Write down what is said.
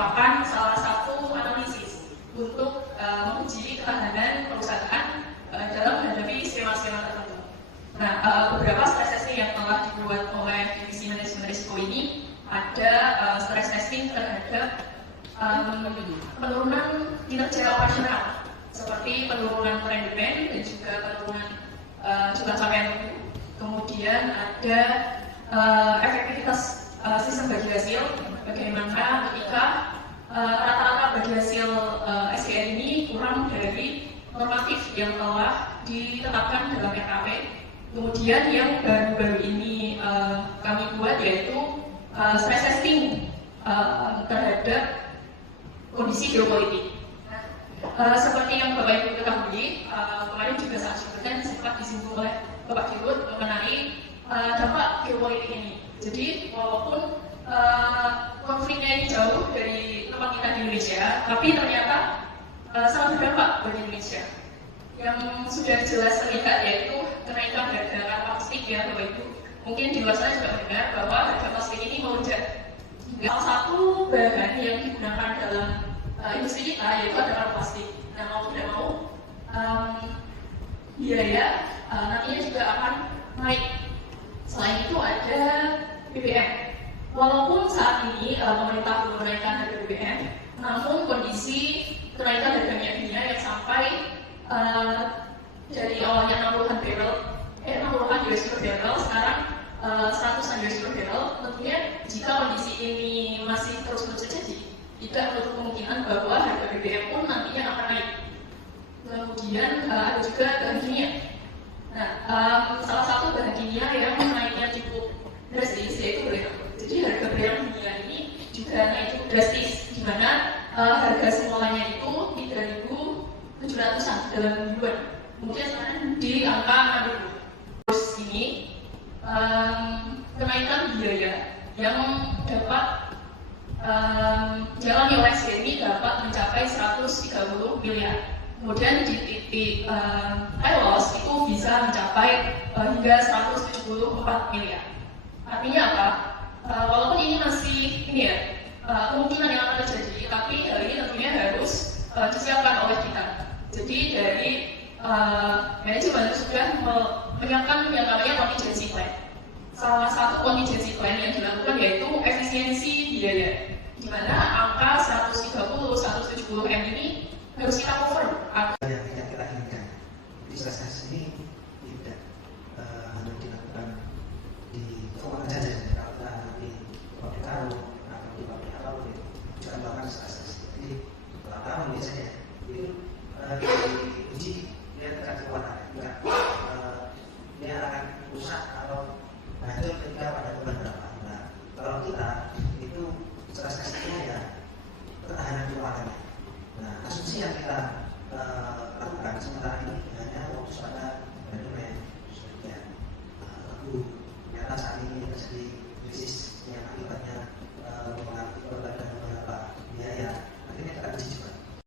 merupakan salah satu analisis untuk menguji ketahanan perusahaan dalam menghadapi skema-skema tertentu. Nah, beberapa stress testing yang telah dibuat oleh divisi manajemen risiko ini ada stress testing terhadap penurunan kinerja operasional seperti penurunan trend demand dan juga penurunan jumlah capaian mutu. Kemudian ada efektivitas sistem bagi hasil, bagaimana ketika rata-rata bagi hasil SGN ini kurang dari normatif yang telah ditetapkan dalam RKP. Kemudian yang baru-baru ini kami buat yaitu stress testing terhadap kondisi geopolitik. Seperti yang Bapak Ibu ketahui, kemarin juga saat jabatan sempat disinggung oleh Bapak Dirut mengenai dampak geopolitik ini. Jadi walaupun konfliknya ini jauh dari tempat kita di Indonesia, tapi ternyata sangat berdampak bagi Indonesia. Yang sudah jelas terlihat yaitu kenaikan harga plastik ya Bapak Ibu. Mungkin di luar sana juga mendengar bahwa harga plastik ini melonjak. Salah satu bahan yang digunakan dalam industri kita yaitu adalah plastik. Nah, mau tidak mau biaya nantinya juga akan naik. Selain itu ada BBM. Walaupun saat ini pemerintah belum menaikkan harga BBM, namun kondisi kenaikan harga minyak dunia yang sampai dari awalnya 60-an US per barrel, sekarang 100-an US per barrel. Tentunya jika kondisi ini masih terus-menerus terjadi, tidak menutup kemungkinan bahwa harga BBM pun nantinya akan naik. Kemudian ada juga bahan kimia. Nah, salah satu bahan kimia yang naiknya cukup drastis yaitu belerang. Jadi harga belerang dunia ini juga naik cukup drastis, di mana harga semulanya itu 3.700-an dalam mingguan. Kemudian sekarang di angka 6.000. Terus ini kenaikan biaya yang dapat dialami oleh SGNI dapat mencapai 130 miliar. Kemudian di titik loss itu bisa mencapai hingga 174 miliar. Artinya apa? Walaupun ini masih kemungkinan yang akan terjadi, tapi hal ini tentunya harus disiapkan oleh kita. Jadi dari manajemen sudah menyiapkan yang namanya contingency plan. Salah satu contingency plan yang dilakukan yaitu efisiensi biaya, di mana angka 130-170 M ini harus kita cover. Yang tidak kita inginkan, stress test ini tidak hanya dilakukan di keuangan saja, kalau di pabrik karung atau di pabrik apapun itu juga melakukan stress test. Jadi